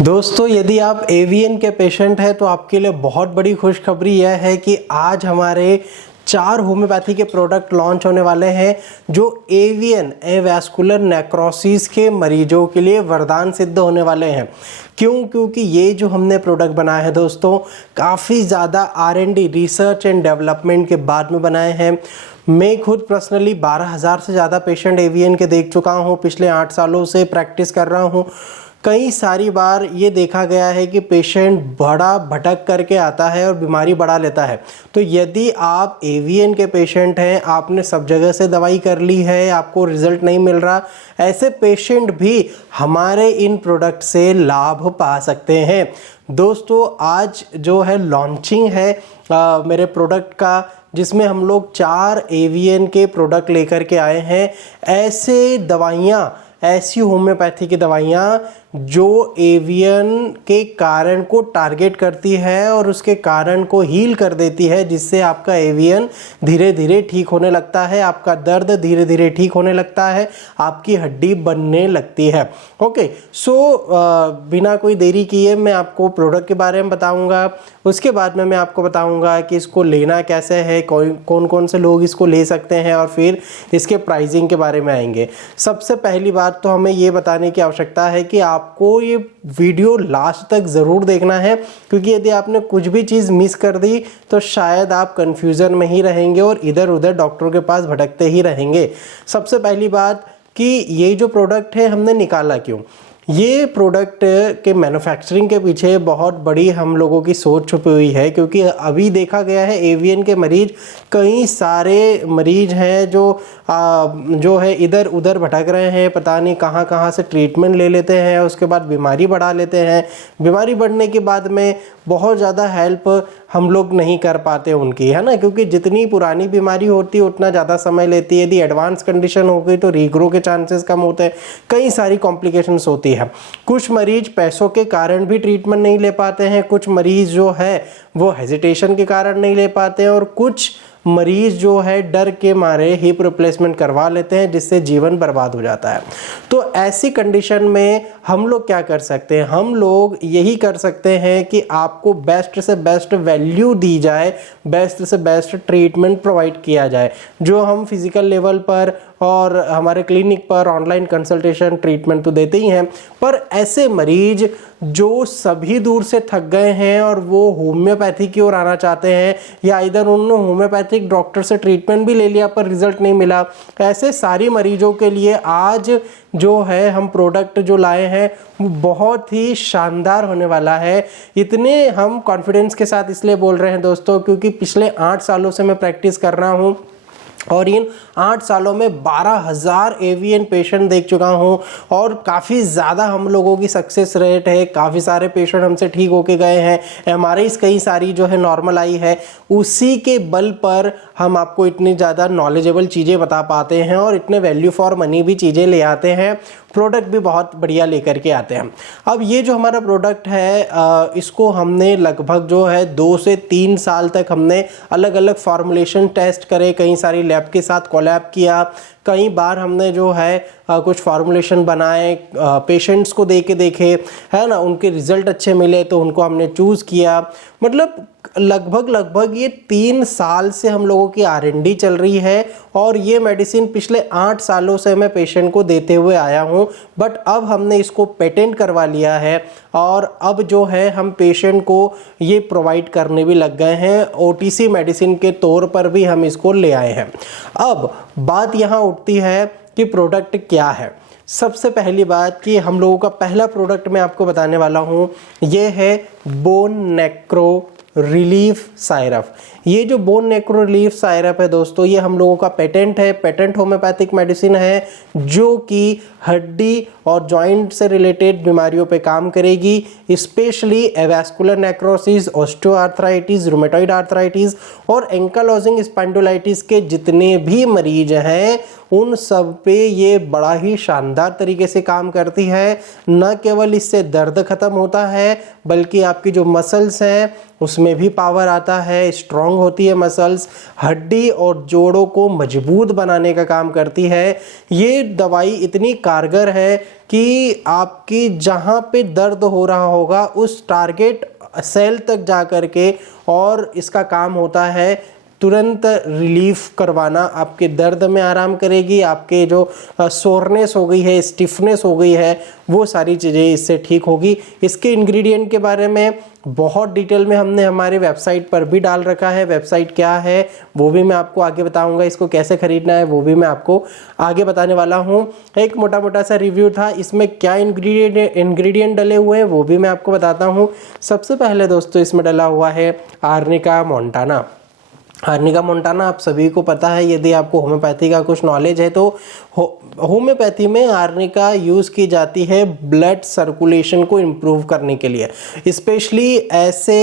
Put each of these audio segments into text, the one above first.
दोस्तों, यदि आप एवीएन के पेशेंट हैं तो आपके लिए बहुत बड़ी खुशखबरी यह है कि आज हमारे 4 होम्योपैथी के प्रोडक्ट लॉन्च होने वाले हैं जो एवीएन एवास्कुलर नेक्रोसिस के मरीजों के लिए वरदान सिद्ध होने वाले हैं। क्योंकि ये जो हमने प्रोडक्ट बनाए हैं दोस्तों, काफ़ी ज़्यादा R&D रिसर्च एंड डेवलपमेंट के बाद में बनाए हैं। मैं खुद पर्सनली 12,000 से ज़्यादा पेशेंट एवीएन के देख चुका हूँ। पिछले 8 सालों से प्रैक्टिस कर रहा हूँ। कई सारी बार ये देखा गया है कि पेशेंट बड़ा भटक करके आता है और बीमारी बढ़ा लेता है। तो यदि आप एवीएन के पेशेंट हैं, आपने सब जगह से दवाई कर ली है, आपको रिजल्ट नहीं मिल रहा, ऐसे पेशेंट भी हमारे इन प्रोडक्ट से लाभ पा सकते हैं। दोस्तों, आज जो है लॉन्चिंग है मेरे प्रोडक्ट का, जिसमें हम लोग 4 एवीएन के प्रोडक्ट लेकर के आए हैं। ऐसे दवाइयाँ, ऐसी होम्योपैथी की दवाइयाँ जो एवीएन के कारण को टारगेट करती है और उसके कारण को हील कर देती है, जिससे आपका एवीएन धीरे धीरे ठीक होने लगता है, आपका दर्द धीरे धीरे ठीक होने लगता है, आपकी हड्डी बनने लगती है। ओके, सो बिना कोई देरी किए मैं आपको प्रोडक्ट के बारे में बताऊंगा। उसके बाद में मैं आपको बताऊंगा कि इसको लेना कैसे है, कौन कौन से लोग इसको ले सकते हैं, और फिर इसके प्राइसिंग के बारे में आएंगे। सबसे पहली बात तो हमें ये बताने की आवश्यकता है कि आपको ये वीडियो लास्ट तक ज़रूर देखना है, क्योंकि यदि आपने कुछ भी चीज़ मिस कर दी तो शायद आप कंफ्यूजन में ही रहेंगे और इधर उधर डॉक्टरों के पास भटकते ही रहेंगे। सबसे पहली बात कि ये जो प्रोडक्ट है हमने निकाला क्यों। ये प्रोडक्ट के मैन्युफैक्चरिंग के पीछे बहुत बड़ी हम लोगों की सोच छुपी हुई है, क्योंकि अभी देखा गया है एवीएन के मरीज, कई सारे मरीज हैं जो है इधर उधर भटक रहे हैं, पता नहीं कहाँ कहाँ से ट्रीटमेंट ले लेते हैं, उसके बाद बीमारी बढ़ा लेते हैं। बीमारी बढ़ने के बाद में बहुत ज़्यादा हेल्प हम लोग नहीं कर पाते उनकी, है ना, क्योंकि जितनी पुरानी बीमारी होती है उतना ज़्यादा समय लेती है। यदि एडवांस कंडीशन हो गई तो रीग्रो के चांसेस कम होते हैं, कई सारी कॉम्प्लिकेशंस होती है। कुछ मरीज पैसों के कारण भी ट्रीटमेंट नहीं ले पाते हैं, कुछ मरीज जो है वो हेजिटेशन के कारण नहीं ले पाते हैं, और कुछ मरीज जो है डर के मारे हिप रिप्लेसमेंट करवा लेते हैं, जिससे जीवन बर्बाद हो जाता है। तो ऐसी कंडीशन में हम लोग क्या कर सकते हैं? हम लोग यही कर सकते हैं कि आपको बेस्ट से बेस्ट वैल्यू दी जाए, बेस्ट से बेस्ट ट्रीटमेंट प्रोवाइड किया जाए, जो हम फिजिकल लेवल पर और हमारे क्लिनिक पर ऑनलाइन कंसल्टेशन ट्रीटमेंट तो देते ही हैं, पर ऐसे मरीज जो सभी दूर से थक गए हैं और वो होम्योपैथी की ओर आना चाहते हैं, या इधर उन्होंने होम्योपैथिक डॉक्टर से ट्रीटमेंट भी ले लिया पर रिजल्ट नहीं मिला, ऐसे सारी मरीजों के लिए आज जो है हम प्रोडक्ट जो लाए हैं वो बहुत ही शानदार होने वाला है। इतने हम कॉन्फिडेंस के साथ इसलिए बोल रहे हैं दोस्तों, क्योंकि पिछले 8 सालों से मैं प्रैक्टिस कर रहा हूँ और इन 8 सालों में 12,000 एवीएन पेशेंट देख चुका हूं, और काफ़ी ज़्यादा हम लोगों की सक्सेस रेट है। काफ़ी सारे पेशेंट हमसे ठीक होके गए हैं, एमआरआईज कई सारी जो है नॉर्मल आई है। उसी के बल पर हम आपको इतनी ज़्यादा नॉलेजेबल चीज़ें बता पाते हैं और इतने वैल्यू फॉर मनी भी चीज़ें ले आते हैं, प्रोडक्ट भी बहुत बढ़िया लेकर के आते हैं। अब ये जो हमारा प्रोडक्ट है इसको हमने लगभग जो है 2 से 3 साल तक हमने अलग अलग फॉर्मुलेशन टेस्ट करे, कई सारी लैब के साथ कोलैब किया, कई बार हमने जो है कुछ फार्मूलेशन बनाए, पेशेंट्स को दे के देखे, है ना, उनके रिजल्ट अच्छे मिले तो उनको हमने चूज़ किया। मतलब लगभग ये 3 साल से हम लोगों की R&D चल रही है, और ये मेडिसिन पिछले 8 सालों से मैं पेशेंट को देते हुए आया हूँ, बट अब हमने इसको पेटेंट करवा लिया है और अब जो है हम पेशेंट को ये प्रोवाइड करने भी लग गए हैं। OTC मेडिसिन के तौर पर भी हम इसको ले आए हैं। अब बात यहाँ उठती है कि प्रोडक्ट क्या है। सबसे पहली बात कि हम लोगों का पहला प्रोडक्ट मैं आपको बताने वाला हूँ, ये है बोन नेक्रो रिलीफ सायरप। ये जो बोन नेक्रो रिलीफ सायरप है दोस्तों, ये हम लोगों का पेटेंट है, पेटेंट होम्योपैथिक मेडिसिन है, जो कि हड्डी और जॉइंट से रिलेटेड बीमारियों पे काम करेगी, specially avascular necrosis, osteoarthritis, rheumatoid arthritis और एंकालोजिंग स्पॉन्डिलोलाइटिस के जितने भी मरीज हैं उन सब पे ये बड़ा ही शानदार तरीके से काम करती है। न केवल इससे दर्द खत्म होता है, बल्कि आपकी जो मसल्स हैं उसमें भी पावर आता है, स्ट्रॉन्ग होती है मसल्स, हड्डी और जोड़ों को मजबूत बनाने का काम करती है। ये दवाई इतनी कारगर है कि आपकी जहाँ पे दर्द हो रहा होगा उस टारगेट सेल तक जा कर के, और इसका काम होता है तुरंत रिलीफ करवाना, आपके दर्द में आराम करेगी, आपके जो सोरनेस हो गई है, स्टिफनेस हो गई है, वो सारी चीज़ें इससे ठीक होगी। इसके इंग्रेडिएंट के बारे में बहुत डिटेल में हमने हमारे वेबसाइट पर भी डाल रखा है। वेबसाइट क्या है वो भी मैं आपको आगे बताऊंगा, इसको कैसे खरीदना है वो भी मैं आपको आगे बताने वाला हूँ। एक मोटा मोटा सा रिव्यू था, इसमें क्या इंग्रेडिएंट डले हुए हैं वो भी मैं आपको बताता हूँ। सबसे पहले दोस्तों इसमें डला हुआ है आर्निका मोंटाना। आर्निका मोंटाना आप सभी को पता है, यदि आपको होम्योपैथी का कुछ नॉलेज है तो होम्योपैथी में आर्निका यूज़ की जाती है ब्लड सर्कुलेशन को इम्प्रूव करने के लिए, स्पेशली ऐसे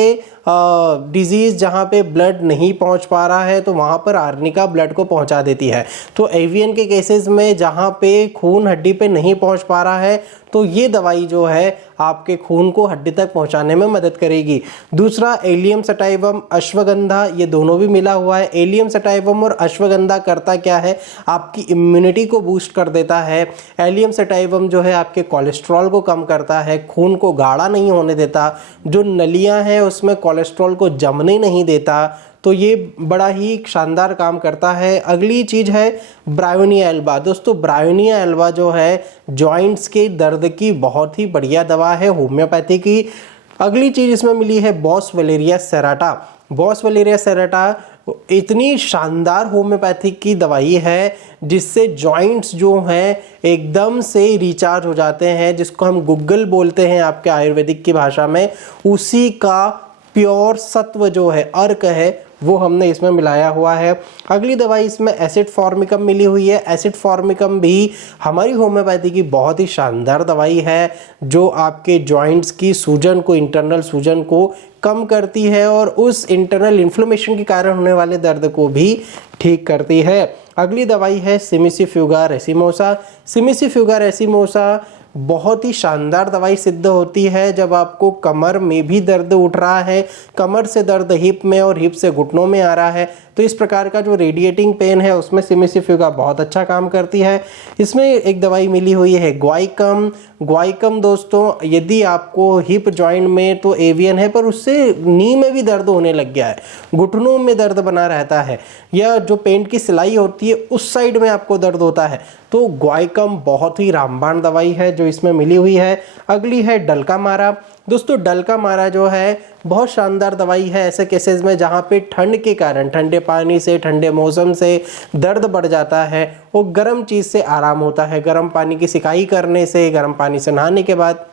डिजीज़ जहाँ पे ब्लड नहीं पहुँच पा रहा है तो वहाँ पर आर्निका ब्लड को पहुँचा देती है। तो एवीएन के केसेस में जहाँ पे खून हड्डी पे नहीं पहुँच पा रहा है तो ये दवाई जो है आपके खून को हड्डी तक पहुँचाने में मदद करेगी। दूसरा एलियम सटाइवम, अश्वगंधा, ये दोनों भी मिला हुआ है। एलियम सटाइवम और अश्वगंधा करता क्या है, आपकी इम्यूनिटी को बूस्ट कर देता है। एलियम सटाइवम जो है आपके कोलेस्ट्रॉल को कम करता है, खून को गाढ़ा नहीं होने देता, जो नलियाँ हैं उसमें कोलेस्ट्रॉल को जमने नहीं देता, तो ये बड़ा ही शानदार काम करता है। अगली चीज़ है ब्रायोनिया एल्बा। दोस्तों ब्रायोनिया एल्बा जो है जॉइंट्स के दर्द की बहुत ही बढ़िया दवा है होम्योपैथी की। अगली चीज़ इसमें मिली है बॉसवेलेरिया सेराटा। बॉसवेलेरिया सेराटा इतनी शानदार होम्योपैथिक की दवाई है जिससे जॉइंट्स जो हैं एकदम से रिचार्ज हो जाते हैं, जिसको हम गुग्गल बोलते हैं आपके आयुर्वेदिक की भाषा में, उसी का प्योर सत्व जो है, अर्क है, वो हमने इसमें मिलाया हुआ है। अगली दवाई इसमें एसिड फॉर्मिकम मिली हुई है। एसिड फॉर्मिकम भी हमारी होम्योपैथी की बहुत ही शानदार दवाई है जो आपके जॉइंट्स की सूजन को, इंटरनल सूजन को कम करती है और उस इंटरनल इन्फ्लेमेशन के कारण होने वाले दर्द को भी ठीक करती है। अगली दवाई है सिमिसिफ्यूगा रेसिमोसा। सिमिसिफ्यूगा रेसिमोसा बहुत ही शानदार दवाई सिद्ध होती है जब आपको कमर में भी दर्द उठ रहा है, कमर से दर्द हिप में और हिप से घुटनों में आ रहा है, तो इस प्रकार का जो रेडिएटिंग पेन है उसमें सिमिसिफ्यूगा बहुत अच्छा काम करती है। इसमें एक दवाई मिली हुई है ग्वाइकम। ग्वाइकम दोस्तों यदि आपको हिप जॉइंट में तो एवियन है पर उससे नी में भी दर्द होने लग गया है, घुटनों में दर्द बना रहता है, या जो पेंट की सिलाई होती है उस साइड में आपको दर्द होता है, तो ग्वाइकम बहुत ही रामबाण दवाई है जो इसमें मिली हुई है। अगली है डलका मारा। दोस्तों डलका मारा जो है बहुत शानदार दवाई है ऐसे केसेस में जहाँ पे ठंड के कारण, ठंडे पानी से, ठंडे मौसम से दर्द बढ़ जाता है, वो गर्म चीज़ से आराम होता है। गर्म पानी की सिकाई करने से, गर्म पानी से नहाने के बाद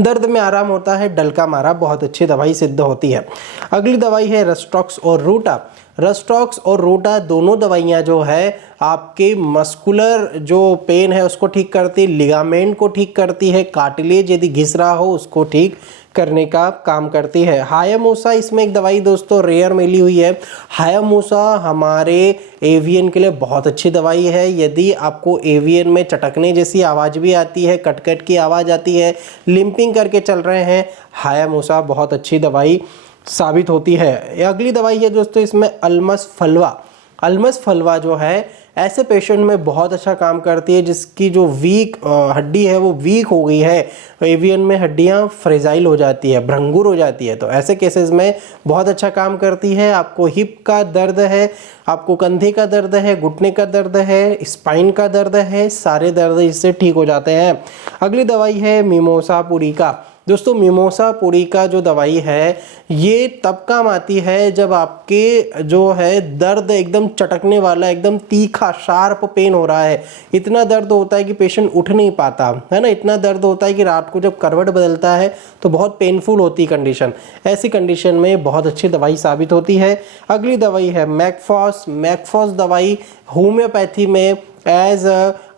दर्द में आराम होता है। डलका मारा बहुत अच्छी दवाई सिद्ध होती है। अगली दवाई है रस्टॉक्स और रूटा। रस्टॉक्स और रूटा दोनों दवाइयाँ जो है आपके मस्कुलर जो पेन है उसको ठीक करती है, लिगामेंट को ठीक करती है, कार्टिलेज यदि घिस रहा हो उसको ठीक करने का काम करती है। हायामोसा इसमें एक दवाई दोस्तों रेयर मिली हुई है। हायामोसा हमारे एवियन के लिए बहुत अच्छी दवाई है। यदि आपको एवियन में चटकने जैसी आवाज़ भी आती है, कटकट की आवाज़ आती है, लिंपिंग करके चल रहे हैं, हायामोसा बहुत अच्छी दवाई साबित होती है। अगली दवाई है दोस्तों इसमें अल्मस फलवा। अल्मस फलवा जो है ऐसे पेशेंट में बहुत अच्छा काम करती है जिसकी जो वीक हड्डी है वो वीक हो गई है, एवियन में हड्डियां फ्रेजाइल हो जाती है, भंगुर हो जाती है, तो ऐसे केसेस में बहुत अच्छा काम करती है। आपको हिप का दर्द है, आपको कंधे का दर्द है, घुटने का दर्द है, स्पाइन का दर्द है, सारे दर्द इससे ठीक हो जाते हैं। अगली दवाई है मिमोसा पुरिका। दोस्तों मिमोसा पुरिका जो दवाई है ये तब काम आती है जब आपके जो है दर्द एकदम चटकने वाला, एकदम तीखा शार्प पेन हो रहा है, इतना दर्द होता है कि पेशेंट उठ नहीं पाता है ना, इतना दर्द होता है कि रात को जब करवट बदलता है तो बहुत पेनफुल होती कंडीशन। ऐसी कंडीशन में बहुत अच्छी दवाई साबित होती है। अगली दवाई है मैकफॉस। मैकफॉस दवाई होम्योपैथी में एज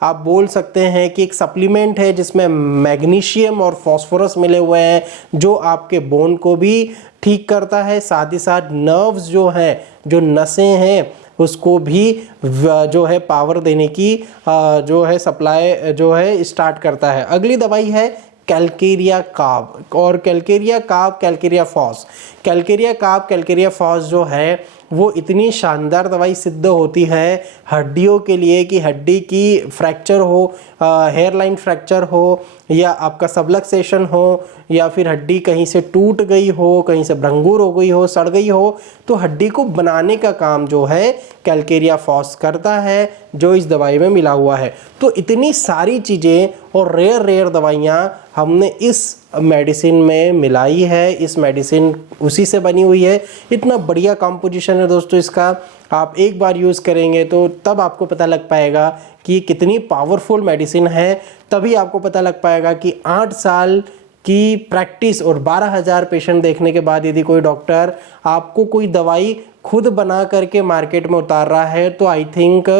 आप बोल सकते हैं कि एक सप्लीमेंट है जिसमें मैग्नीशियम और फॉस्फोरस मिले हुए हैं जो आपके बोन को भी ठीक करता है, साथ ही साथ नर्व्स जो हैं, जो नसें हैं उसको भी जो है पावर देने की जो है सप्लाई जो है स्टार्ट करता है। अगली दवाई है कैलकेरिया कार्ब और calcarea carb calcarea phos. Calcarea carb calcarea phos जो है वो इतनी शानदार दवाई सिद्ध होती है हड्डियों के लिए कि हड्डी की फ्रैक्चर हो, हेयरलाइन फ्रैक्चर हो या आपका सबलक्सेशन हो या फिर हड्डी कहीं से टूट गई हो, कहीं से भंगुर हो गई हो, सड़ गई हो, तो हड्डी को बनाने का काम जो है कैलकेरिया फॉस करता है जो इस दवाई में मिला हुआ है। तो इतनी सारी चीज़ें और रेयर दवाइयाँ हमने इस मेडिसिन में मिलाई है। इस मेडिसिन उसी से बनी हुई है। इतना बढ़िया कंपोजिशन है दोस्तों इसका। आप एक बार यूज़ करेंगे तो तब आपको पता लग पाएगा कि कितनी पावरफुल मेडिसिन है। तभी आपको पता लग पाएगा कि 8 साल की प्रैक्टिस और 12,000 पेशेंट देखने के बाद यदि कोई डॉक्टर आपको कोई दवाई खुद बना करके मार्केट में उतार रहा है तो आई थिंक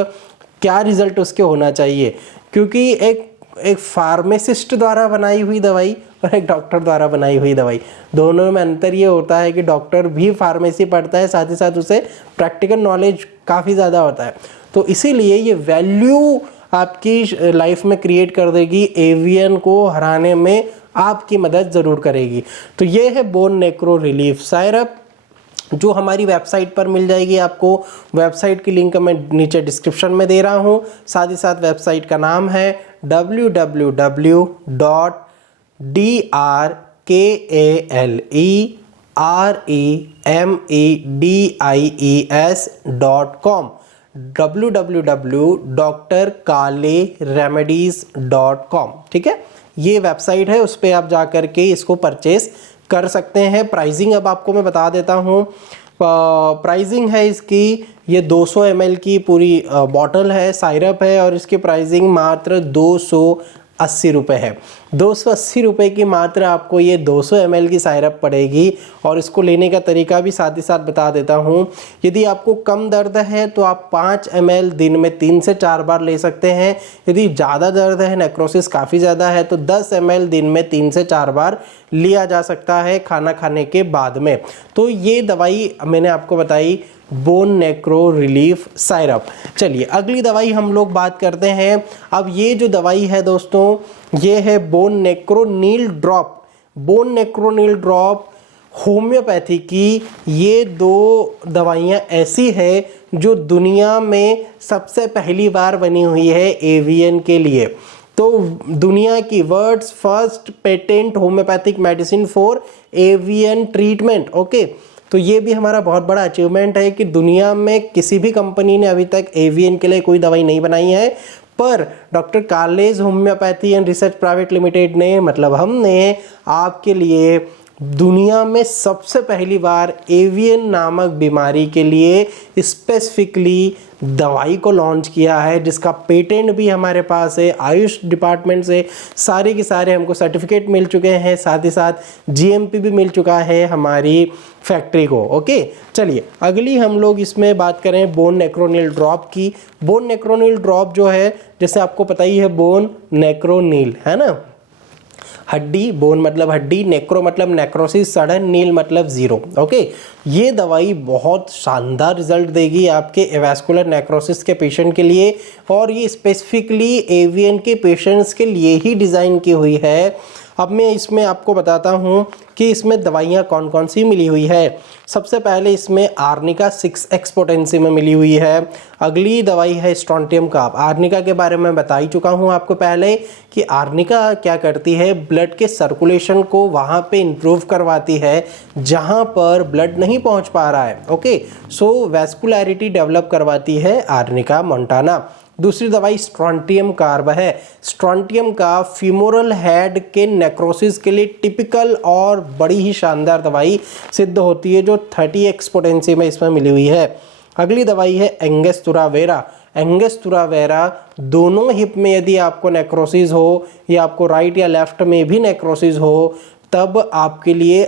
क्या रिजल्ट उसके होना चाहिए। क्योंकि एक फार्मासिस्ट द्वारा बनाई हुई दवाई और एक डॉक्टर द्वारा बनाई हुई दवाई, दोनों में अंतर ये होता है कि डॉक्टर भी फार्मेसी पढ़ता है, साथ ही साथ उसे प्रैक्टिकल नॉलेज काफ़ी ज़्यादा होता है। तो इसीलिए ये वैल्यू आपकी लाइफ में क्रिएट कर देगी, एवियन को हराने में आपकी मदद ज़रूर करेगी। तो ये है बोन नेक्रो रिलीफ सायरप जो हमारी वेबसाइट पर मिल जाएगी। आपको वेबसाइट की लिंक मैं नीचे डिस्क्रिप्शन में दे रहा हूँ। साथ ही साथ वेबसाइट का नाम है www.drkaleemedies.com www.drkaleRemedies.com। ठीक है, ये वेबसाइट है, उस पर आप जा कर के इसको परचेस कर सकते हैं। प्राइसिंग अब आपको मैं बता देता हूँ। प्राइसिंग है इसकी, ये 200 ml की पूरी बॉटल है, साइरप है और इसकी प्राइसिंग मात्र 280 रुपये है। 280 रुपये की मात्र आपको ये 200 ml की साइरप पड़ेगी। और इसको लेने का तरीका भी साथ ही साथ बता देता हूँ। यदि आपको कम दर्द है तो आप 5 ml दिन में 3 से 4 बार ले सकते हैं। यदि ज़्यादा दर्द है, नेक्रोसिस काफ़ी ज़्यादा है, तो 10 ml दिन में 3 से 4 बार लिया जा सकता है खाना खाने के बाद में। तो ये दवाई मैंने आपको बताई, बोन नेक्रो रिलीफ साइरप। चलिए अगली दवाई हम लोग बात करते हैं। अब ये जो दवाई है दोस्तों, ये है बोन नेक्रोनील ड्रॉप। बोन नेक्रोनील ड्रॉप होम्योपैथी की ये 2 दवाइयाँ ऐसी है जो दुनिया में सबसे पहली बार बनी हुई है एवियन के लिए। तो दुनिया की world's first patent homeopathic medicine for avian treatment. Okay, तो ये भी हमारा बहुत बड़ा अचीवमेंट है कि दुनिया में किसी भी कंपनी ने अभी तक एवियन के लिए कोई दवाई नहीं बनाई है, पर doctor college homeopathy and research private limited ने, मतलब हमने आपके लिए दुनिया में सबसे पहली बार एवियन नामक बीमारी के लिए स्पेसिफिकली दवाई को लॉन्च किया है, जिसका पेटेंट भी हमारे पास है। आयुष डिपार्टमेंट से सारे के सारे हमको सर्टिफिकेट मिल चुके हैं, साथ ही साथ जीएमपी भी मिल चुका है हमारी फैक्ट्री को। ओके, चलिए अगली हम लोग इसमें बात करें बोन नेक्रोनील ड्रॉप की। बोन नेक्रोनील ड्रॉप जो है, जैसे आपको पता ही है, बोन नेक्रोनील है ना, हड्डी, बोन मतलब हड्डी, नेक्रो मतलब नेक्रोसिस, सडन, नील मतलब 0। ओके, ये दवाई बहुत शानदार रिजल्ट देगी आपके एवास्कुलर नेक्रोसिस के पेशेंट के लिए, और ये स्पेसिफिकली एवियन के पेशेंट्स के लिए ही डिज़ाइन की हुई है। अब मैं इसमें आपको बताता हूँ कि इसमें दवाइयाँ कौन कौन सी मिली हुई है। सबसे पहले इसमें आर्निका 6x पोटेंसी में मिली हुई है। अगली दवाई है स्ट्रॉन्टियम कार्ब। आर्निका के बारे में बता ही चुका हूँ आपको पहले कि आर्निका क्या करती है, ब्लड के सर्कुलेशन को वहाँ पे इम्प्रूव करवाती है जहाँ पर ब्लड नहीं पहुँच पा रहा है। ओके, सो वैस्कुलैरिटी डेवलप करवाती है आर्निका मोंटाना। दूसरी दवाई स्ट्रॉन्टियम कार्ब है। स्ट्रॉन्टियम का फीमोरल हेड के नेक्रोसिस के लिए टिपिकल और बड़ी ही शानदार दवाई सिद्ध होती है, जो 30x पोटेंसी में इसमें मिली हुई है। अगली दवाई है एंगस्टुरा वेरा। एंगस्टुरा वेरा दोनों हिप में यदि आपको नेक्रोसिस हो या आपको राइट या लेफ्ट में भी नेक्रोसिस हो, तब आपके लिए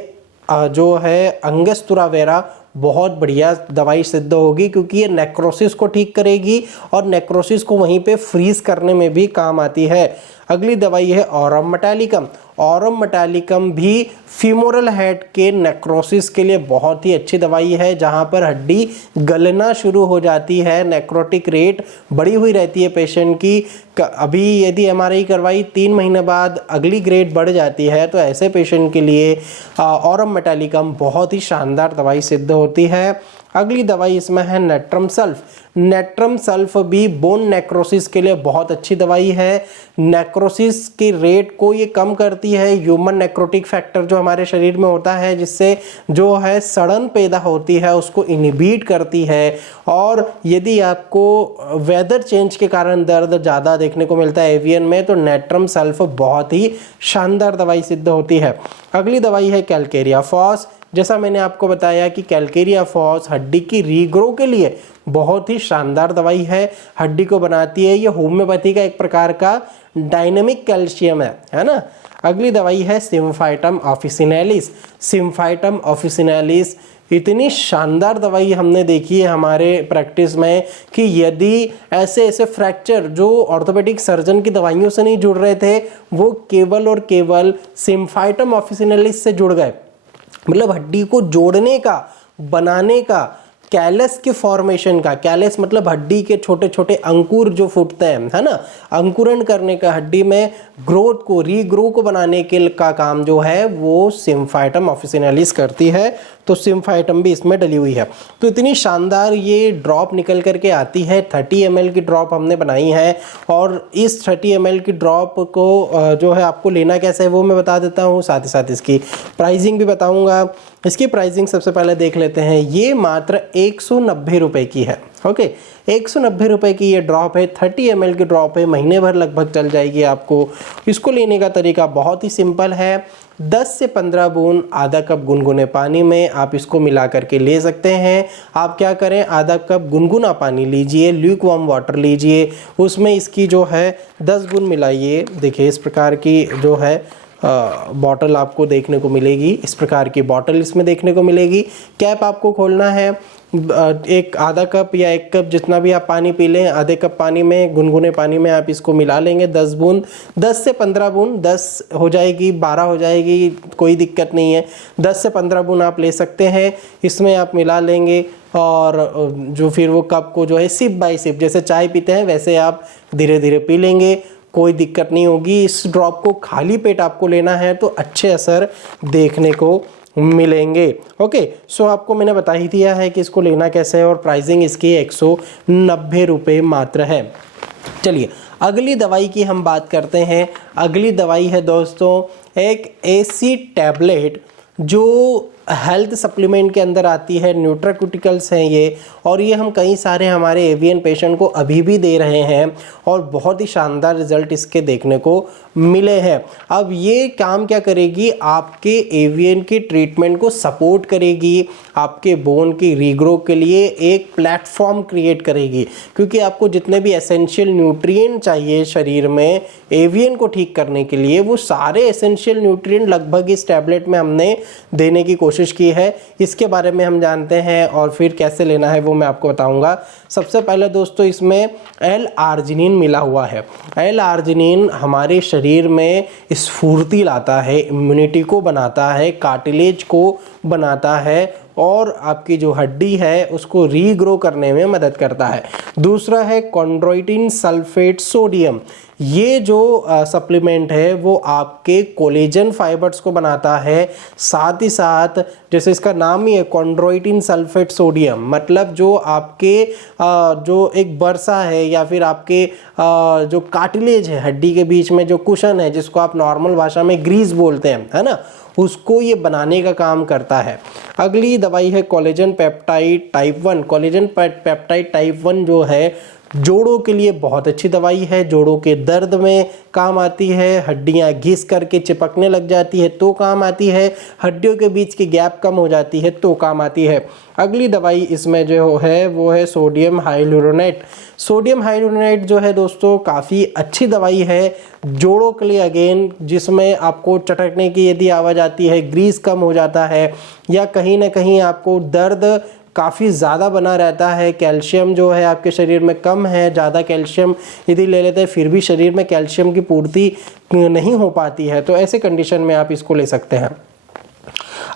जो है एंगस्टुरा वेरा बहुत बढ़िया दवाई सिद्ध होगी, क्योंकि ये नेक्रोसिस को ठीक करेगी और नेक्रोसिस को वहीं पे फ्रीज करने में भी काम आती है। अगली दवाई है ऑरम मेटालिकम। ऑरम मेटालिकम भी फीमोरल हेड के नेक्रोसिस के लिए बहुत ही अच्छी दवाई है, जहां पर हड्डी गलना शुरू हो जाती है, नेक्रोटिक रेट बढ़ी हुई रहती है पेशेंट की। अभी यदि एमआरआई करवाई 3 महीने बाद अगली ग्रेड बढ़ जाती है, तो ऐसे पेशेंट के लिए ऑरम मेटालिकम बहुत ही शानदार दवाई सिद्ध होती है। अगली दवाई इसमें है नेट्रम सल्फ। नेट्रम सल्फ भी बोन नेक्रोसिस के लिए बहुत अच्छी दवाई है। नेक्रोसिस की रेट को ये कम करती है, ह्यूमन नेक्रोटिक फैक्टर जो हमारे शरीर में होता है, जिससे जो है सड़न पैदा होती है उसको इनहिबिट करती है। और यदि आपको वेदर चेंज के कारण दर्द ज़्यादा देखने को मिलता है एवियन में, तो नेट्रम सल्फ बहुत ही शानदार दवाई सिद्ध होती है। अगली दवाई है कैलकेरिया फॉस। जैसा मैंने आपको बताया कि कैलकेरिया फॉस हड्डी की रीग्रो के लिए बहुत ही शानदार दवाई है, हड्डी को बनाती है। ये होम्योपैथी का एक प्रकार का डायनेमिक कैल्शियम है ना। अगली दवाई है सिम्फाइटम ऑफिसिनालिस। सिम्फाइटम ऑफिसिनालिस इतनी शानदार दवाई हमने देखी है हमारे प्रैक्टिस में कि यदि ऐसे ऐसे फ्रैक्चर जो ऑर्थोपेडिक सर्जन की दवाइयों से नहीं जुड़ रहे थे, वो केवल और केवल सिम्फाइटम ऑफिसिनालिस से जुड़ गए। मतलब हड्डी को जोड़ने का, बनाने का, कैलस के फॉर्मेशन का, कैलस मतलब हड्डी के छोटे छोटे अंकुर जो फूटते हैं, है ना, अंकुरण करने का, हड्डी में ग्रोथ को, रीग्रो को बनाने के का काम जो है वो सिम्फाइटम ऑफिसिनालिस करती है। तो सिम्फाइटम भी इसमें डली हुई है। तो इतनी शानदार ये ड्रॉप निकल करके आती है। 30 ml की ड्रॉप हमने बनाई है, और इस 30 ml की ड्रॉप को जो है आपको लेना कैसे है वो मैं बता देता हूँ, साथ ही साथ इसकी प्राइसिंग भी बताऊँगा। इसकी प्राइसिंग सबसे पहले देख लेते हैं। ये मात्र 190 रुपये की है। ओके, 190 रुपये की ये ड्रॉप है, 30 ml की ड्रॉप है, महीने भर लगभग चल जाएगी आपको। इसको लेने का तरीका बहुत ही सिंपल है। 10 से 15 बूंद आधा कप गुनगुने पानी में आप इसको मिला करके ले सकते हैं। आप क्या करें, आधा कप गुनगुना पानी लीजिए, ल्यूक वार्म वाटर लीजिए, उसमें इसकी जो है 10 बूंद मिलाइए। देखिए इस प्रकार की जो है बॉटल आपको देखने को मिलेगी, इस प्रकार की बॉटल इसमें देखने को मिलेगी। कैप आपको खोलना है, एक आधा कप या 1 कप जितना भी आप पानी पी लें, आधे कप पानी में, गुनगुने पानी में आप इसको मिला लेंगे 10 बूंद, 10 से 15 बूंद, 10 हो जाएगी, 12 हो जाएगी, कोई दिक्कत नहीं है, 10 से 15 बूंद आप ले सकते हैं। इसमें आप मिला लेंगे और जो फिर वो कप को जो है सिप बाय सिप, जैसे चाय पीते हैं वैसे आप धीरे धीरे पी लेंगे, कोई दिक्कत नहीं होगी। इस ड्रॉप को खाली पेट आपको लेना है तो अच्छे असर देखने को मिलेंगे। ओके, सो आपको मैंने बता ही दिया है कि इसको लेना कैसे है, और प्राइसिंग इसकी 190 रुपये मात्र है। चलिए अगली दवाई की हम बात करते हैं। अगली दवाई है दोस्तों एक एसी टैबलेट, जो हेल्थ सप्लीमेंट के अंदर आती है, न्यूट्राक्यूटिकल्स हैं ये, और ये हम कई सारे हमारे एवियन पेशेंट को अभी भी दे रहे हैं और बहुत ही शानदार रिजल्ट इसके देखने को मिले हैं। अब ये काम क्या करेगी, आपके एवियन की ट्रीटमेंट को सपोर्ट करेगी, आपके बोन की रीग्रो के लिए एक प्लेटफॉर्म क्रिएट करेगी, क्योंकि आपको जितने भी एसेंशियल न्यूट्रिएंट चाहिए शरीर में एवियन को ठीक करने के लिए, वो सारे एसेंशियल न्यूट्रिएंट लगभग इस टैबलेट में हमने देने की कोशिश की है। इसके बारे में हम जानते हैं और फिर कैसे लेना है वो मैं आपको बताऊंगा। सबसे पहले दोस्तों इसमें L-आर्जिनिन मिला हुआ है। L-आर्जिनिन हमारे शरीर में स्फूर्ति लाता है, इम्यूनिटी को बनाता है, कार्टिलेज को बनाता है, और आपकी जो हड्डी है उसको रीग्रो करने में मदद करता है। दूसरा है कॉन्ड्रोइटिन सल्फेट सोडियम। ये जो सप्लीमेंट है वो आपके कोलेजन फाइबर्स को बनाता है, साथ ही साथ जैसे इसका नाम ही है कॉन्ड्रोइटिन सल्फेट सोडियम, मतलब जो आपके जो एक बरसा है या फिर आपके जो कार्टिलेज है हड्डी के बीच में, जो कुशन है जिसको आप नॉर्मल भाषा में ग्रीस बोलते हैं, है ना, उसको ये बनाने का काम करता है। अगली दवाई है collagen peptide type 1। Collagen peptide type 1 जो है जोड़ों के लिए बहुत अच्छी दवाई है, जोड़ों के दर्द में काम आती है, हड्डियां घिस करके चिपकने लग जाती है तो काम आती है, हड्डियों के बीच की गैप कम हो जाती है तो काम आती है। अगली दवाई इसमें जो है वो है सोडियम हाइलुरोनेट। सोडियम हाइलुरोनेट जो है दोस्तों काफ़ी अच्छी दवाई है जोड़ों के लिए, अगेन जिसमें आपको चटकने की यदि आवाज़ आती है, ग्रीस कम हो जाता है, या कहीं ना कहीं आपको दर्द काफ़ी ज़्यादा बना रहता है। कैल्शियम जो है आपके शरीर में कम है, ज़्यादा कैल्शियम यदि ले लेते हैं फिर भी शरीर में कैल्शियम की पूर्ति नहीं हो पाती है, तो ऐसे कंडीशन में आप इसको ले सकते हैं।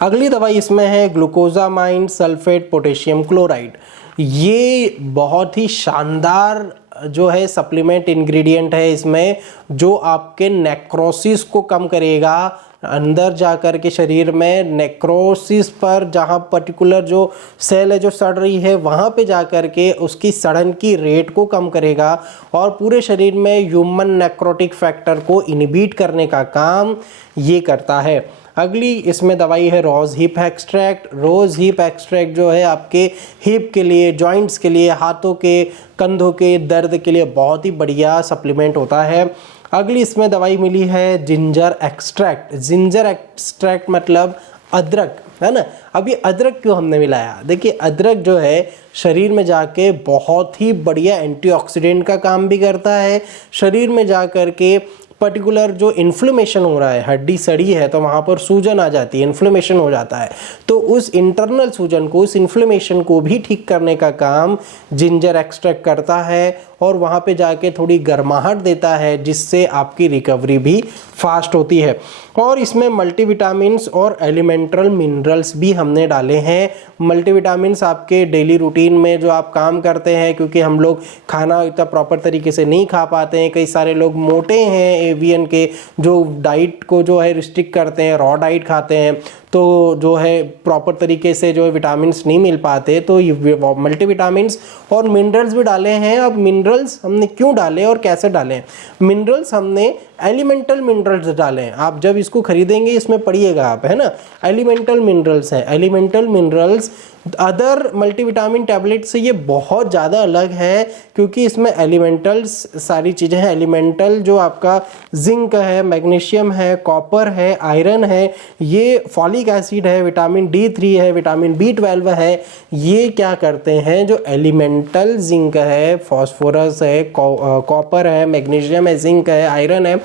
अगली दवाई इसमें है ग्लूकोजामाइन सल्फेट पोटेशियम क्लोराइड। ये बहुत ही शानदार जो है सप्लीमेंट इंग्रेडिएंट है इसमें, जो आपके नेक्रोसिस को कम करेगा। अंदर जाकर के शरीर में नेक्रोसिस पर, जहाँ पर्टिकुलर जो सेल है जो सड़ रही है वहाँ पे जाकर के उसकी सड़न की रेट को कम करेगा और पूरे शरीर में ह्यूमन नेक्रोटिक फैक्टर को इनहिबिट करने का काम ये करता है। अगली इसमें दवाई है rose hip extract. Rose hip extract जो है आपके हिप के लिए, जॉइंट्स के लिए, हाथों के, कंधों के दर्द के लिए बहुत ही बढ़िया सप्लीमेंट होता है। अगली इसमें दवाई मिली है जिंजर एक्सट्रैक्ट। जिंजर एक्सट्रैक्ट मतलब अदरक, है ना। अब ये अदरक क्यों हमने मिलाया? देखिए अदरक जो है शरीर में जाके बहुत ही बढ़िया एंटीऑक्सीडेंट का काम भी करता है। शरीर में जाकर के पर्टिकुलर जो इन्फ्लेमेशन हो रहा है, हड्डी सड़ी है तो वहाँ पर सूजन आ जाती है, इन्फ्लेमेशन हो जाता है, तो उस इंटरनल सूजन को, उस इन्फ्लेमेशन को भी ठीक करने का काम जिंजर एक्सट्रैक्ट करता है और वहाँ पे जाके थोड़ी गर्माहट देता है, जिससे आपकी रिकवरी भी फास्ट होती है। और इसमें मल्टीविटामिन्स और एलिमेंटल मिनरल्स भी हमने डाले हैं। मल्टीविटामिन्स आपके डेली रूटीन में जो आप काम करते हैं, क्योंकि हम लोग खाना इतना प्रॉपर तरीके से नहीं खा पाते हैं, कई सारे लोग मोटे हैं एवियन के, जो डाइट को जो है रिस्ट्रिक्ट करते हैं, रॉ डाइट खाते हैं, तो जो है प्रॉपर तरीके से जो है विटामिन्स नहीं मिल पाते, तो ये मल्टीविटामिन्स और मिनरल्स भी डाले हैं। अब मिनरल्स हमने क्यों डाले और कैसे डाले? मिनरल्स हमने एलिमेंटल मिनरल्स डाले हैं। आप जब इसको खरीदेंगे इसमें पढ़िएगा आप, है ना, एलिमेंटल मिनरल्स हैं। Elemental minerals other multivitamin tablet से ये बहुत ज़्यादा अलग है, क्योंकि इसमें एलिमेंटल्स सारी चीज़ें हैं। एलिमेंटल जो आपका जिंक है, मैग्नीशियम है, कॉपर है, आयरन है, ये फॉलिक एसिड है, विटामिन D3 है, विटामिन B12 है। ये क्या करते हैं, जो एलिमेंटल जिंक है, फॉस्फोरस है, कॉपर है, मैग्नीशियम है, जिंक है, आयरन है,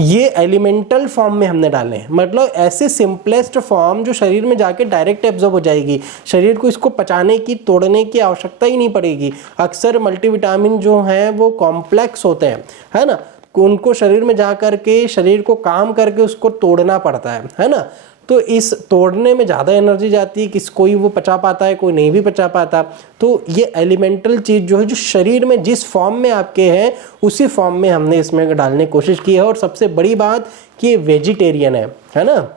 ये एलिमेंटल फॉर्म में हमने डाले हैं। मतलब ऐसे सिंपलेस्ट फॉर्म जो शरीर में जाके डायरेक्ट एब्जॉर्ब हो जाएगी, शरीर को इसको पचाने की, तोड़ने की आवश्यकता ही नहीं पड़ेगी। अक्सर मल्टीविटामिन जो हैं वो कॉम्प्लेक्स होते हैं, है ना, उनको शरीर में जा करके, शरीर को काम करके उसको तोड़ना पड़ता है ना। तो इस तोड़ने में ज़्यादा एनर्जी जाती है, कोई वो पचा पाता है, कोई नहीं भी पचा पाता। तो ये एलिमेंटल चीज़ जो है, जो शरीर में जिस फॉर्म में आपके हैं उसी फॉर्म में हमने इसमें डालने की कोशिश की है। और सबसे बड़ी बात कि ये वेजिटेरियन है ना,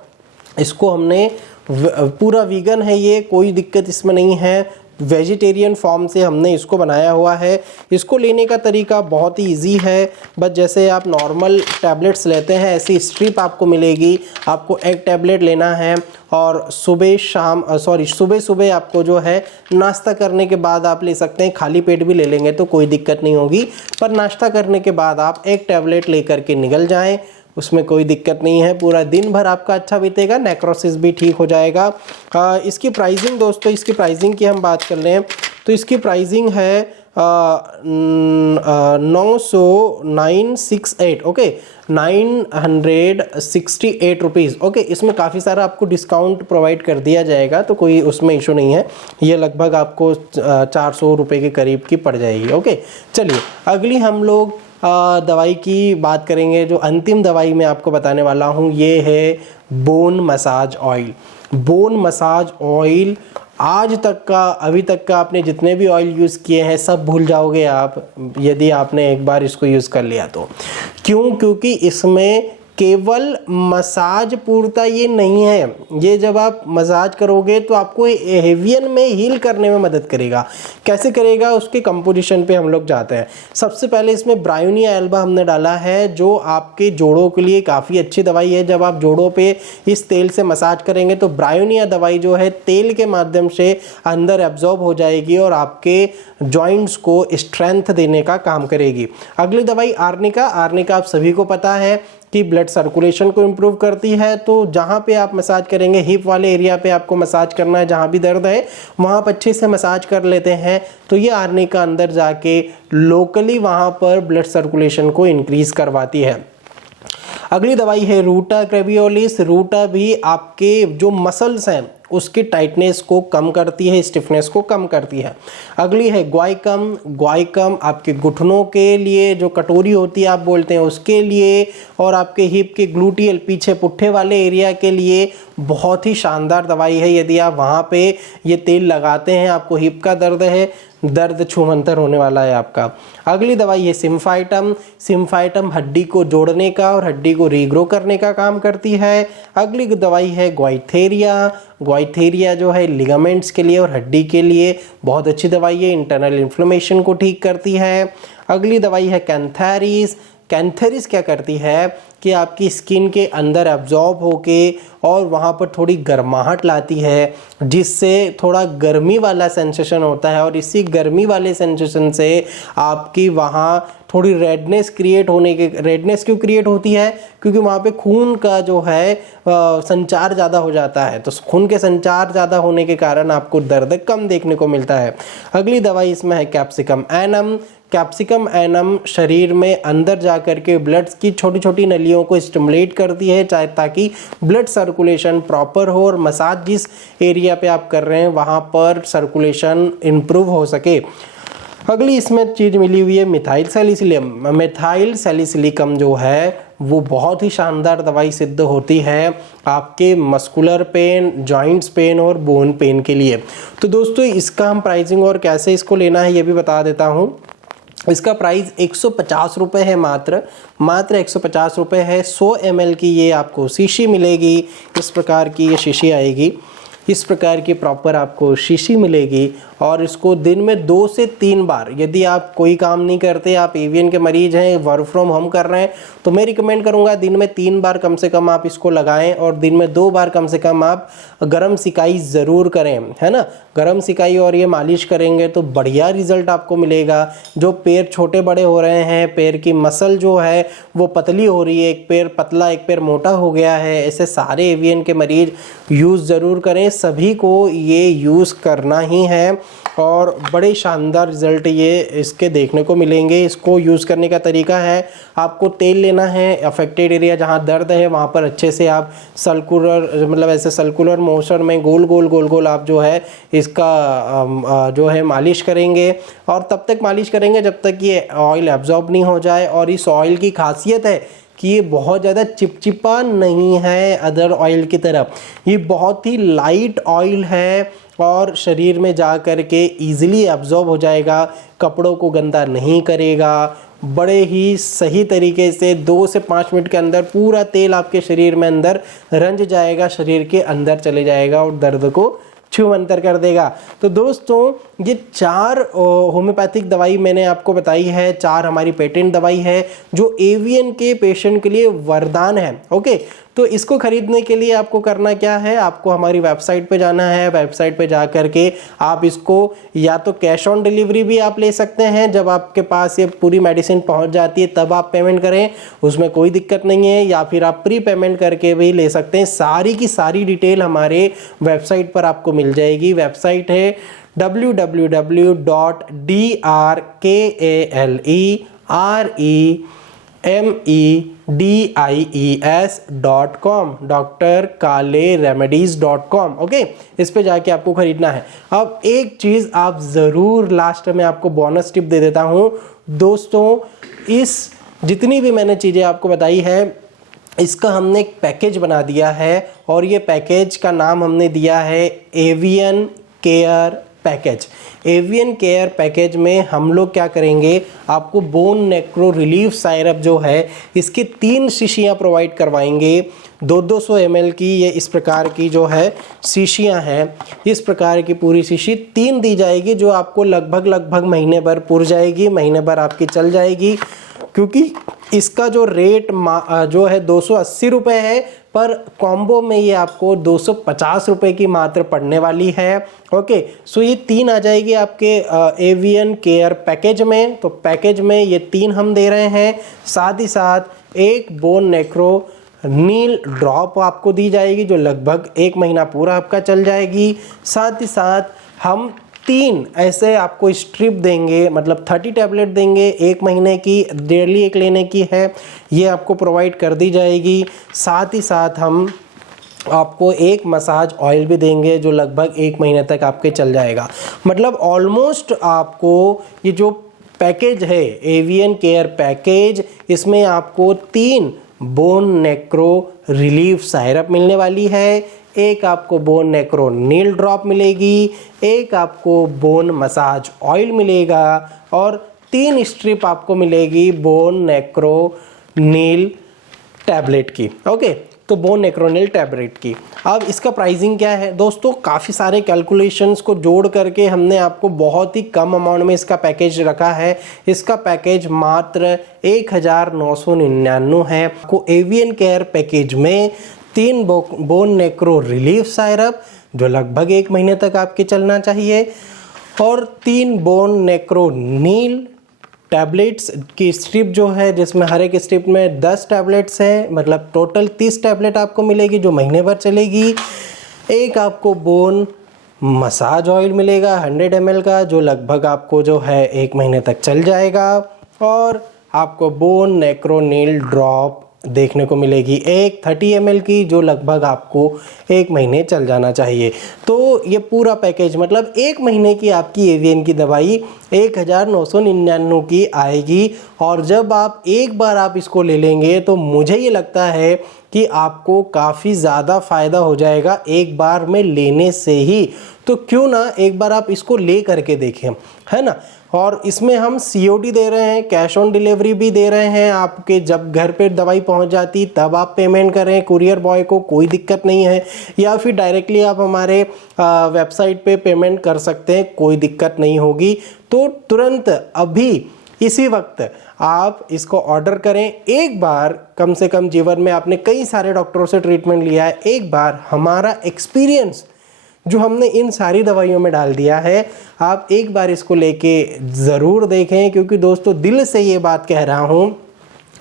इसको हमने पूरा वीगन है, ये कोई दिक्कत इसमें नहीं है। वेजिटेरियन फॉर्म से हमने इसको बनाया हुआ है। इसको लेने का तरीका बहुत ही इजी है। बस जैसे आप नॉर्मल टैबलेट्स लेते हैं ऐसी स्ट्रिप आपको मिलेगी। आपको एक टैबलेट लेना है और सुबह सुबह आपको जो है नाश्ता करने के बाद आप ले सकते हैं। खाली पेट भी ले लेंगे तो कोई दिक्कत नहीं होगी, पर नाश्ता करने के बाद आप एक टैबलेट लेकर के निकल जाएं, उसमें कोई दिक्कत नहीं है। पूरा दिन भर आपका अच्छा बीतेगा, नेक्रोसिस भी ठीक हो जाएगा। इसकी प्राइसिंग दोस्तों, इसकी प्राइसिंग की हम बात कर लें तो इसकी प्राइसिंग है 968, ओके, 968 रुपीज़, ओके। इसमें काफ़ी सारा आपको डिस्काउंट प्रोवाइड कर दिया जाएगा, तो कोई उसमें इशू नहीं है। ये लगभग आपको 400 रुपये के करीब की पड़ जाएगी, ओके। चलिए अगली हम लोग दवाई की बात करेंगे। जो अंतिम दवाई मैं आपको बताने वाला हूँ ये है bone massage oil. Bone massage oil आज तक का, अभी तक का आपने जितने भी ऑयल यूज़ किए हैं सब भूल जाओगे आप, यदि आपने एक बार इसको यूज़ कर लिया तो। क्यों? क्योंकि इसमें केवल मसाज पूर्ता ये नहीं है। ये जब आप मसाज करोगे तो आपको एवियन में हील करने में मदद करेगा। कैसे करेगा, उसके कंपोजिशन पे हम लोग जाते हैं। सबसे पहले इसमें ब्रायोनिया एल्बा हमने डाला है, जो आपके जोड़ों के लिए काफ़ी अच्छी दवाई है। जब आप जोड़ों पे इस तेल से मसाज करेंगे तो ब्रायोनिया दवाई जो है तेल के माध्यम से अंदर एब्जॉर्ब हो जाएगी और आपके जॉइंट्स को स्ट्रेंथ देने का काम करेगी। अगली दवाई आर्निका। आर्निका आप सभी को पता है कि ब्लड सर्कुलेशन को इम्प्रूव करती है। तो जहाँ पे आप मसाज करेंगे, हिप वाले एरिया पे आपको मसाज करना है, जहाँ भी दर्द है वहाँ पर अच्छे से मसाज कर लेते हैं तो ये आर्निका अंदर जाके लोकली वहाँ पर ब्लड सर्कुलेशन को इंक्रीज करवाती है। अगली दवाई है रूटा क्रेवियोलिस। रूटा भी आपके जो मसल्स हैं उसकी टाइटनेस को कम करती है, स्टिफनेस को कम करती है। अगली है ग्वाइकम। ग्वाइकम आपके घुटनों के लिए, जो कटोरी होती है आप बोलते हैं, उसके लिए, और आपके हिप के ग्लूटियल पीछे पुट्ठे वाले एरिया के लिए बहुत ही शानदार दवाई है। यदि आप वहाँ पे ये तेल लगाते हैं, आपको हिप का दर्द है, दर्द छूमंतर होने वाला है आपका। अगली दवाई है सिम्फाइटम। सिम्फाइटम हड्डी को जोड़ने का और हड्डी को रीग्रो करने का काम करती है। अगली दवाई है ग्वाइथेरिया। ग्वाइथेरिया जो है लिगामेंट्स के लिए और हड्डी के लिए बहुत अच्छी दवाई है, इंटरनल इन्फ्लेमेशन को ठीक करती है। अगली दवाई है कैंथेरिस। कैंथेरिस क्या करती है कि आपकी स्किन के अंदर एब्जॉर्ब होके और वहाँ पर थोड़ी गर्माहट लाती है, जिससे थोड़ा गर्मी वाला सेंसेशन होता है, और इसी गर्मी वाले सेंसेशन से आपकी वहाँ थोड़ी रेडनेस क्रिएट होने के, रेडनेस क्यों क्रिएट होती है, क्योंकि वहाँ पे खून का जो है संचार ज़्यादा हो जाता है, तो खून के संचार ज़्यादा होने के कारण आपको दर्द कम देखने को मिलता है। अगली दवाई इसमें है कैप्सिकम एनम। कैप्सिकम एनम शरीर में अंदर जा कर के ब्लड की छोटी छोटी नलियों को स्टिमुलेट करती है, चाहे ताकि ब्लड सर्कुलेशन प्रॉपर हो और मसाज जिस एरिया पे आप कर रहे हैं वहाँ पर सर्कुलेशन इम्प्रूव हो सके। अगली इसमें चीज़ मिली हुई है मिथाइल सैलिसिलियम। मिथाइल सैलिसिलिकम जो है वो बहुत ही शानदार दवाई सिद्ध होती है आपके मस्कुलर पेन, जॉइंट्स पेन और बोन पेन के लिए। तो दोस्तों इसका हम प्राइसिंग और कैसे इसको लेना है ये भी बता देता हूँ। इसका प्राइस 150 रुपये है, मात्र 150 रुपये है। 100 ml की ये आपको शीशी मिलेगी, इस प्रकार की ये शीशी आएगी, इस प्रकार की प्रॉपर आपको शीशी मिलेगी, और इसको दिन में 2 से 3 बार, यदि आप कोई काम नहीं करते, आप एवीएन के मरीज हैं, वर्क फ्रॉम होम कर रहे हैं, तो मैं रिकमेंड करूंगा दिन में 3 बार कम से कम आप इसको लगाएं, और दिन में 2 बार कम से कम आप गरम सिकाई ज़रूर करें, है ना। गरम सिकाई और ये मालिश करेंगे तो बढ़िया रिजल्ट आपको मिलेगा। जो पैर छोटे बड़े हो रहे हैं, पैर की मसल जो है वो पतली हो रही है, एक पैर पतला एक पैर मोटा हो गया है, ऐसे सारे एवीएन के मरीज यूज़ ज़रूर करें। सभी को ये यूज़ करना ही है और बड़े शानदार रिजल्ट ये इसके देखने को मिलेंगे। इसको यूज़ करने का तरीका है, आपको तेल लेना है, अफेक्टेड एरिया जहाँ दर्द है वहाँ पर अच्छे से आप सर्कुलर, मतलब ऐसे सर्कुलर मोशन में गोल गोल आप जो है इसका जो है मालिश करेंगे, और तब तक मालिश करेंगे जब तक ये ऑयल एब्जॉर्ब नहीं हो जाए। और इस ऑयल की खासियत है कि ये बहुत ज़्यादा चिपचिपा नहीं है अदर ऑयल की तरह, ये बहुत ही लाइट ऑयल है और शरीर में जा कर के ईज़िली एब्जॉर्ब हो जाएगा, कपड़ों को गंदा नहीं करेगा, बड़े ही सही तरीके से 2 से 5 मिनट के अंदर पूरा तेल आपके शरीर में अंदर रंज जाएगा, शरीर के अंदर चले जाएगा और दर्द को छूमंतर कर देगा। तो दोस्तों ये 4 होम्योपैथिक दवाई मैंने आपको बताई है, 4 हमारी पेटेंट दवाई है जो एवीएन के पेशेंट के लिए वरदान है। ओके, तो इसको खरीदने के लिए आपको करना क्या है, आपको हमारी वेबसाइट पे जाना है। वेबसाइट पे जा करके आप इसको या तो कैश ऑन डिलीवरी भी आप ले सकते हैं, जब आपके पास ये पूरी मेडिसिन पहुंच जाती है तब आप पेमेंट करें, उसमें कोई दिक्कत नहीं है, या फिर आप प्री पेमेंट करके भी ले सकते हैं। सारी की सारी डिटेल हमारे वेबसाइट पर आपको मिल जाएगी। वेबसाइट है www.drkalemedies.com, drkaleRemedies.com। ओके, इस पे जाके आपको खरीदना है। अब एक चीज़ आप ज़रूर लास्ट में आपको बोनस टिप दे देता हूँ दोस्तों, इस जितनी भी मैंने चीज़ें आपको बताई है इसका हमने एक पैकेज बना दिया है, और ये पैकेज का नाम हमने दिया है AVN care package. AVN care package में हम लोग क्या करेंगे, आपको बोन नेक्रो रिलीफ साइरप जो है इसकी 3 शीशियाँ प्रोवाइड करवाएंगे, 200 ml की। ये इस प्रकार की जो है शीशियाँ हैं, इस प्रकार की पूरी शीशी 3 दी जाएगी, जो आपको लगभग महीने भर पुर जाएगी, महीने भर आपकी चल जाएगी। क्योंकि इसका जो रेट जो है 280 रुपये है, पर कॉम्बो में ये आपको 250 रुपये की मात्र पड़ने वाली है। ओके, सो ये 3 आ जाएगी आपके एवीएन केयर पैकेज में। तो पैकेज में ये 3 हम दे रहे हैं, साथ ही साथ एक बोन नेक्रो नील ड्रॉप आपको दी जाएगी जो लगभग 1 महीना पूरा आपका चल जाएगी। साथ ही साथ हम 3 ऐसे आपको स्ट्रिप देंगे, मतलब 30 टैबलेट देंगे, 1 महीने की, डेली 1 लेने की है, ये आपको प्रोवाइड कर दी जाएगी। साथ ही साथ हम आपको एक मसाज ऑयल भी देंगे जो लगभग 1 महीने तक आपके चल जाएगा। मतलब ऑलमोस्ट आपको ये जो पैकेज है एवियन केयर पैकेज, इसमें आपको 3 बोन नेक्रो रिलीफ सायरप मिलने वाली है, एक आपको बोन नेक्रो नील ड्रॉप मिलेगी, एक आपको बोन मसाज ऑयल मिलेगा और 3 स्ट्रिप आपको मिलेगी बोन नेक्रो नील टैबलेट की। ओके, तो बोन नेक्रोनिल टैबलेट की। अब इसका प्राइसिंग क्या है दोस्तों, काफ़ी सारे कैलकुलेशंस को जोड़ करके हमने आपको बहुत ही कम अमाउंट में इसका पैकेज रखा है। इसका पैकेज मात्र 1999 है। आपको एवियन केयर पैकेज में 3 बोन नेक्रो रिलीफ सायरप जो लगभग 1 महीने तक आपके चलना चाहिए और 3 बोन नेक्रो नील टैबलेट्स की स्ट्रिप जो है, जिसमें हर एक स्ट्रिप में 10 टैबलेट्स हैं, मतलब टोटल 30 टैबलेट आपको मिलेगी जो महीने भर चलेगी। एक आपको बोन मसाज ऑयल मिलेगा 100 ml का जो लगभग आपको जो है 1 महीने तक चल जाएगा और आपको बोन नेक्रोनील ड्रॉप देखने को मिलेगी एक 30 ml की जो लगभग आपको 1 महीने चल जाना चाहिए। तो ये पूरा पैकेज मतलब 1 महीने की आपकी एवियन की दवाई 1999 की आएगी और जब आप एक बार आप इसको ले लेंगे तो मुझे ये लगता है कि आपको काफ़ी ज़्यादा फ़ायदा हो जाएगा एक बार में लेने से ही। तो क्यों ना एक बार आप इसको ले करके देखें, है ना। और इसमें हम COD दे रहे हैं, कैश ऑन डिलीवरी भी दे रहे हैं। आपके जब घर पे दवाई पहुंच जाती तब आप पेमेंट करें कुरियर बॉय को, कोई दिक्कत नहीं है, या फिर डायरेक्टली आप हमारे वेबसाइट पे पेमेंट कर सकते हैं, कोई दिक्कत नहीं होगी। तो तुरंत अभी इसी वक्त आप इसको ऑर्डर करें। एक बार कम से कम जीवन में आपने कई सारे डॉक्टरों से ट्रीटमेंट लिया है, एक बार हमारा एक्सपीरियंस जो हमने इन सारी दवाइयों में डाल दिया है, आप एक बार इसको लेके ज़रूर देखें। क्योंकि दोस्तों दिल से ये बात कह रहा हूँ,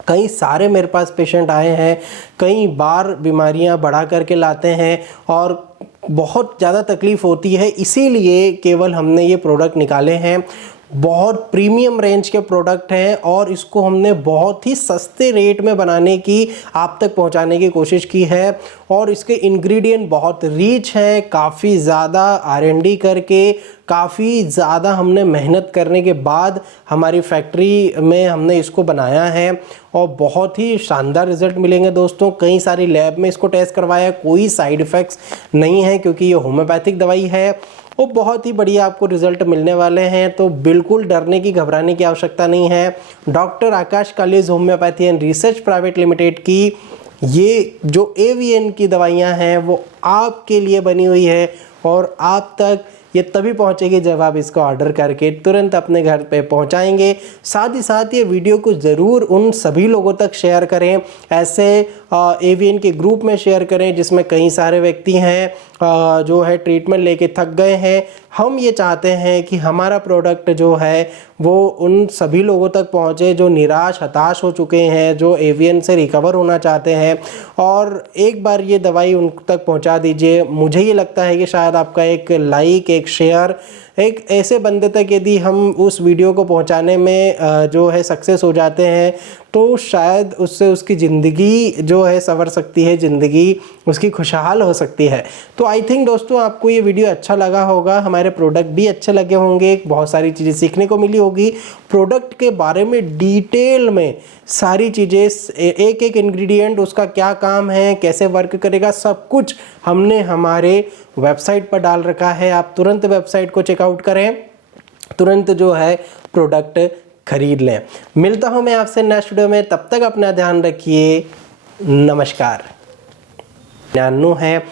कई सारे मेरे पास पेशेंट आए हैं, कई बार बीमारियां बढ़ा करके लाते हैं और बहुत ज़्यादा तकलीफ़ होती है, इसीलिए केवल हमने ये प्रोडक्ट निकाले हैं। बहुत प्रीमियम रेंज के प्रोडक्ट हैं और इसको हमने बहुत ही सस्ते रेट में बनाने की, आप तक पहुंचाने की कोशिश की है और इसके इंग्रेडिएंट बहुत रिच हैं। काफ़ी ज़्यादा R&D करके, काफ़ी ज़्यादा हमने मेहनत करने के बाद हमारी फैक्ट्री में हमने इसको बनाया है और बहुत ही शानदार रिज़ल्ट मिलेंगे दोस्तों। कई सारी लैब में इसको टेस्ट करवाया, कोई साइड इफ़ेक्ट्स नहीं है क्योंकि ये होम्योपैथिक दवाई है। वो बहुत ही बढ़िया आपको रिजल्ट मिलने वाले हैं, तो बिल्कुल डरने की घबराने की आवश्यकता नहीं है। Doctor Akash kalij homeopathy and research private limited की ये जो एवियन की दवाइयाँ हैं वो आपके लिए बनी हुई है और आप तक ये तभी पहुंचेगी जब आप इसको ऑर्डर करके तुरंत अपने घर पे पहुंचाएंगे। साथ ही साथ ये वीडियो को ज़रूर उन सभी लोगों तक शेयर करें, ऐसे एवियन के ग्रुप में शेयर करें जिसमें कई सारे व्यक्ति हैं जो है ट्रीटमेंट लेके थक गए हैं। हम ये चाहते हैं कि हमारा प्रोडक्ट जो है वो उन सभी लोगों तक पहुंचे जो निराश हताश हो चुके हैं, जो एवियन से रिकवर होना चाहते हैं, और एक बार ये दवाई उन तक पहुंचा दीजिए। मुझे ये लगता है कि शायद आपका एक लाइक, एक शेयर, एक ऐसे बंदे तक यदि हम उस वीडियो को पहुंचाने में जो है सक्सेस हो जाते हैं तो शायद उससे उसकी ज़िंदगी जो है संवर सकती है, ज़िंदगी उसकी खुशहाल हो सकती है। तो आई थिंक दोस्तों आपको ये वीडियो अच्छा लगा होगा, हमारे प्रोडक्ट भी अच्छे लगे होंगे, बहुत सारी चीज़ें सीखने को मिली होगी। प्रोडक्ट के बारे में डिटेल में सारी चीज़ें, एक एक इंग्रेडिएंट उसका क्या काम है, कैसे वर्क करेगा, सब कुछ हमने हमारे वेबसाइट पर डाल रखा है। आप तुरंत वेबसाइट को चेकआउट करें, तुरंत जो है प्रोडक्ट खरीद लें। मिलता हूं मैं आपसे नेक्स्ट वीडियो में, तब तक अपना ध्यान रखिए। नमस्कार। 99 है।